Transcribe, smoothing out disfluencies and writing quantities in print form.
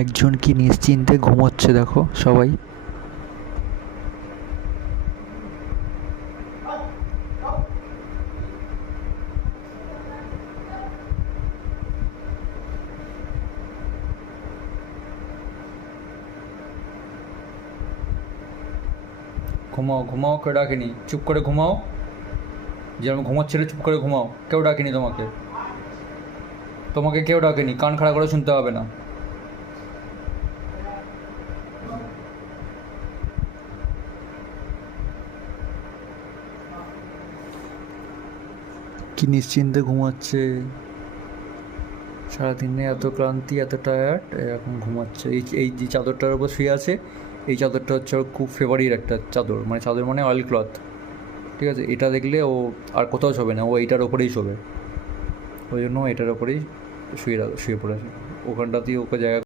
একজন কি নিশ্চিন্তে ঘুমোচ্ছে দেখো সবাই। ঘুমাও ঘুমাও, কেউ ডাকেনি, চুপ করে ঘুমাও। যেরকম ঘুমাচ্ছিলে চুপ করে ঘুমাও, কেউ ডাকেনি তোমাকে। তোমাকে কেউ ডাকেনি, কান খাড়া করে শুনতে হবে না। কি নিশ্চিন্তে ঘুমাচ্ছে, সারাদিনে এত ক্লান্তি এত টায়ার্ড, এখন ঘুমাচ্ছে। এই এই যে চাদরটার উপর শুয়ে আছে, এই চাদরটা হচ্ছে ওর খুব ফেভারিট একটা চাদর, মানে চাদর মানে অয়েল ক্লথ। ঠিক আছে, এটা দেখলে ও আর কোথাও শোবে না, ও এইটার ওপরেই শোবে। ওই জন্য এটার ওপরেই শুয়ে শুয়ে পড়েছে। ওখানটাতেই ওকে জায়গা